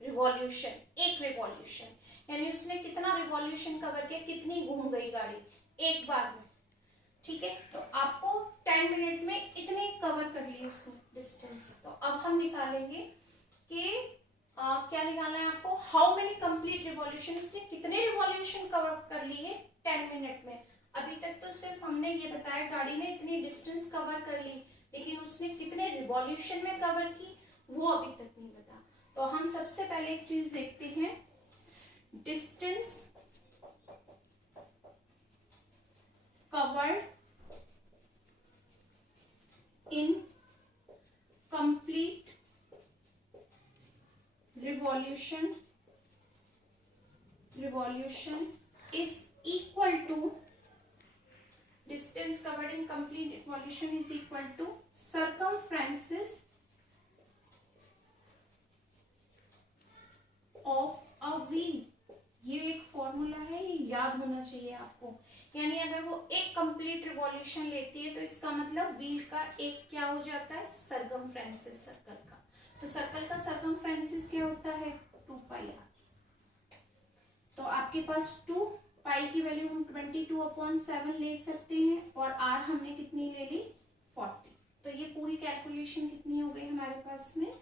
रिवॉल्यूशन, एक रिवॉल्यूशन। यानी उसने कितना रिवॉल्यूशन कवर किया, कितनी घूम गई गाड़ी एक बार में। ठीक है, तो आपको 10 मिनट में इतने कवर कर लिए उसने डिस्टेंस। तो अब हम निकालेंगे कि क्या निकालना है आपको, हाउ मेनी कंप्लीट रिवॉल्यूशन, उसने कितने रिवॉल्यूशन कवर कर लिए 10 मिनट में। अभी तक तो सिर्फ हमने ये बताया गाड़ी ने इतनी डिस्टेंस कवर कर ली, लेकिन उसने कितने रिवॉल्यूशन में कवर की वो अभी तक नहीं बता। तो हम सबसे पहले एक चीज देखते हैं, distance covered in complete revolution is equal to, distance covered in complete revolution is equal to circumferences of a wheel। ये एक फॉर्मूला है, ये याद होना चाहिए आपको। यानी अगर वो एक कंप्लीट रिवॉल्यूशन लेती है तो इसका मतलब व्हील का एक क्या हो जाता है, सर्कमफ्रेंसिस सर्कल का। तो सर्कल का सर्कमफ्रेंसिस क्या होता है, 2 पाई आर। तो आपके पास 2 पाई की वैल्यू हम 22/7 ले सकते हैं और आर हमने कितनी ले ली, 40। तो ये पूरी कैलकुलेशन कितनी हो गई हमारे पास में,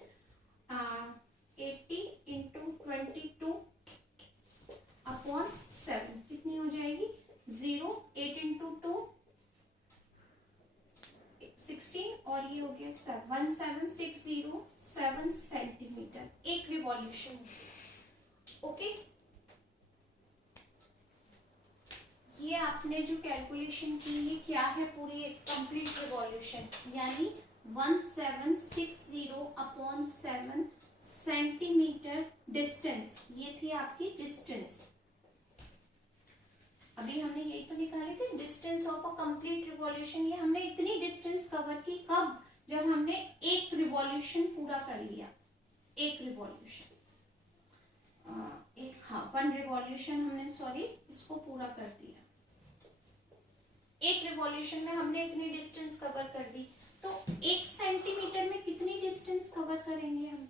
80 इंटू 22/7 कितनी हो जाएगी, 0, 8 इंटू 2 16 और ये हो गया 1767 सेंटीमीटर एक रिवॉल्यूशन। ओके, ये आपने जो कैलकुलेशन की ये क्या है, पूरी एक कंप्लीट रिवॉल्यूशन, यानी 1760/7 सेंटीमीटर डिस्टेंस, ये थी आपकी डिस्टेंस। अभी हमने यही तो निकाले थे, distance of a complete revolution. ये हमने इतनी डिस्टेंस कवर की कब, जब हमने एक रिवॉल्यूशन पूरा कर लिया, एक रिवॉल्यूशन, एक, हाँ, 1 रिवॉल्यूशन हमने, सॉरी, इसको पूरा कर दिया। एक रिवॉल्यूशन में हमने इतनी डिस्टेंस कवर कर दी। तो 1 सेंटीमीटर में कितनी डिस्टेंस कवर करेंगे हम,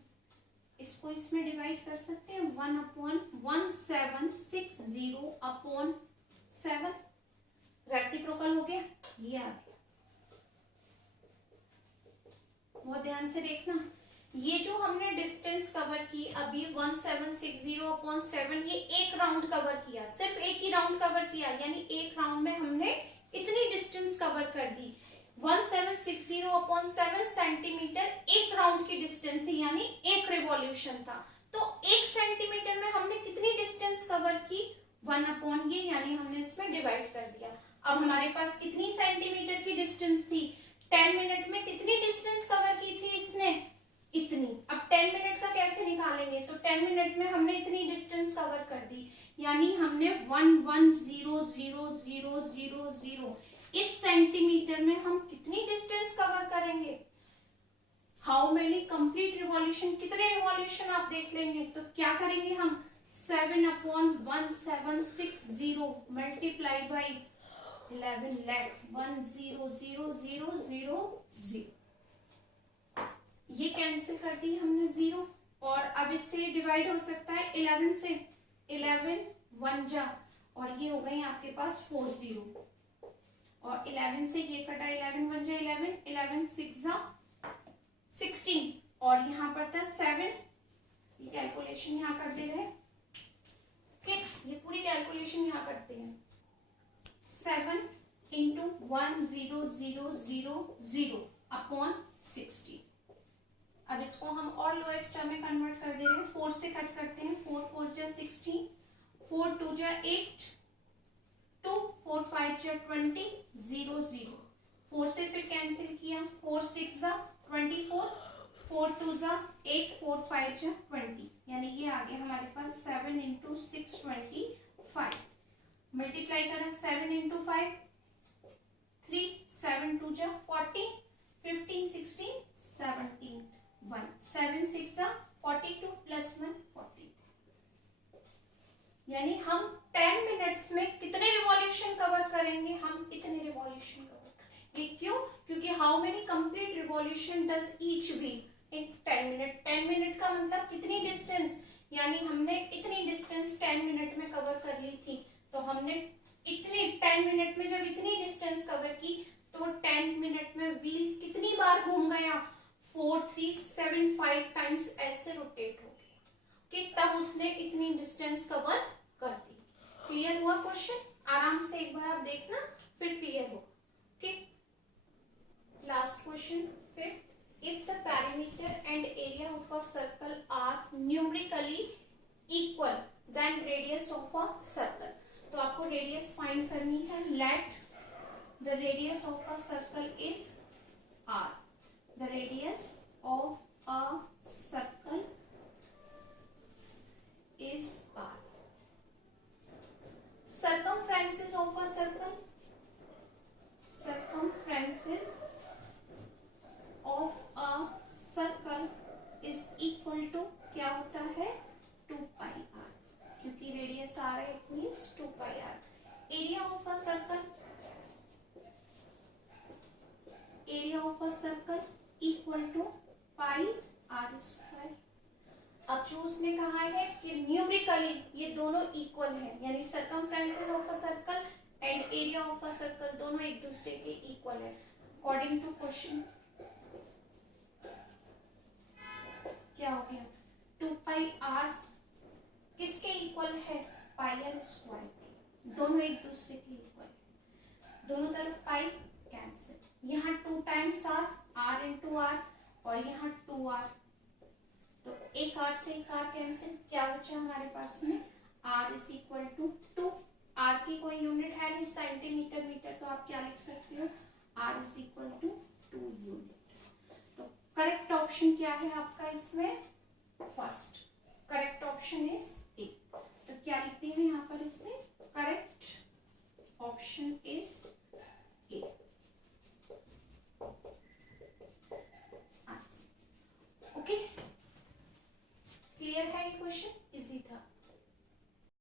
इसको इसमें डिवाइड कर सकते हैं, 1/1760/7, रेसिप्रोकल हो गया, ये आ गया। बहुत ध्यान से देखना, ये जो हमने डिस्टेंस कवर की अभी 1760/7, ये एक राउंड कवर किया, सिर्फ एक ही राउंड कवर किया, यानी एक राउंड में हमने इतनी डिस्टेंस कवर कर दी। 1760/7 सेंटीमीटर एक राउंड की डिस्टेंस थी, यानी एक रिवॉल्यूशन था। तो 1 सेंटीमीटर में हमने कितनी डिस्टेंस कवर की, 1/, ये, यानी हमने इसमें डिवाइड कर दिया। अब हमारे पास कितनी सेंटीमीटर की डिस्टेंस थी, 10 मिनट में कितनी डिस्टेंस कवर की थी इसने, इतनी। अब 10 मिनट का कैसे निकालेंगे, तो 10 मिनट में हमने इतनी डिस्टेंस कवर कर दी, यानी हमने 1100000 इस सेंटीमीटर में हम कितनी डिस्टेंस कवर करेंगे। हाउ मेनी कंप्लीट रिवॉल्यूशन, कितने रिवॉल्यूशन आप देख लेंगे, तो क्या करेंगे हम, 7/1760 मल्टीप्लाई बाई 11 लाख 100,000। ये कैंसिल कर दी हमने 0, और अब इससे डिवाइड हो सकता है 11 से, 11 1 जा, और ये हो गई आपके पास 40, और 11 से ये कटा, 11 1 जा 11, 11 6 जा 16, और यहाँ पर था 7, ये कैलकुलेशन यहाँ कर दे रहे, ठीक, ये पूरी कैलकुलेशन यहाँ करते हैं, 7 इंटू 10000/60। अब इसको हम और लोएस्ट टर्म में कन्वर्ट कर दे रहे हैं, 4 से कट करते हैं, 4 4 जा 16, 4 2 जा 8, 2 4 5 जा 20, 0 0, 4 से फिर कैंसिल किया, 4 6 जा 24, 4 2 जा 8, 4 5 जा 20, यानी ये आ गया हमारे पास 7 इंटू 625। मल्टीप्लाई करा, 7 इंटू 5 3, 7 2 जा 40, 15 16 17 1, 7 6 जा 42 प्लस 1 40, यानी हम 10 मिनट्स में कितने रिवॉल्यूशन कवर करेंगे, हम इतने रिवॉल्यूशन कवर करेंगे। क्यों, क्योंकि how many complete revolution does each wheel in 10 minute. 10 minute का मतलब कितनी डिस्टेंस, यानी हमने इतनी डिस्टेंस 10 मिनट में कवर कर ली थी। तो हमने इतनी 10 मिनट में जब इतनी डिस्टेंस कवर की, तो 10 मिनट में व्हील कितनी बार घूम गया, 4375 टाइम्स ऐसे रोटेट हो गया, कि तब उसने इतनी डिस्टेंस कवर कर दी। क्लियर हुआ क्वेश्चन, आराम से एक बार आप देखना, फिर क्लियर हो। ठीक, last question 5th, if the perimeter and area of a circle are numerically equal then radius of a circle. तो आपको रेडियस फाइंड करनी है। Let The radius of a circle is r. The radius of a circle is r. Circumferences of a circle. Circumferences of a circle is equal to क्या होता है 2 pi r, क्योंकि radius r है, it means 2 pi r. Area of a circle, area of a circle equal to pi are square. अब जो उसने कहा है कि न्यूमेरिकली ये दोनों इक्वल है, यानी circumferences of a circle and area of a circle दोनों एक दूसरे के इक्वल है. अकॉर्डिंग टू क्वेश्चन क्या हो गया 2 पाई आर किसके इक्वल है, पाई आर स्क्वायर के. दोनों एक दूसरे के इक्वल, दोनों तरफ पाई कैंसिल. यहाँ 2 times R, R into R, और यहाँ 2 आर, तो एक आर से एक आर कैंसिल. क्या बचा हमारे पास में, आर इज इक्वल टू 2. आर की कोई यूनिट है नहीं, सेंटीमीटर मीटर, तो आप क्या लिख सकते हो, R is equal to 2 unit. तो करेक्ट ऑप्शन क्या है आपका इसमें, first. Correct option is A. तो क्या लिखती हूँ यहाँ पर इसमें, करेक्ट ऑप्शन इज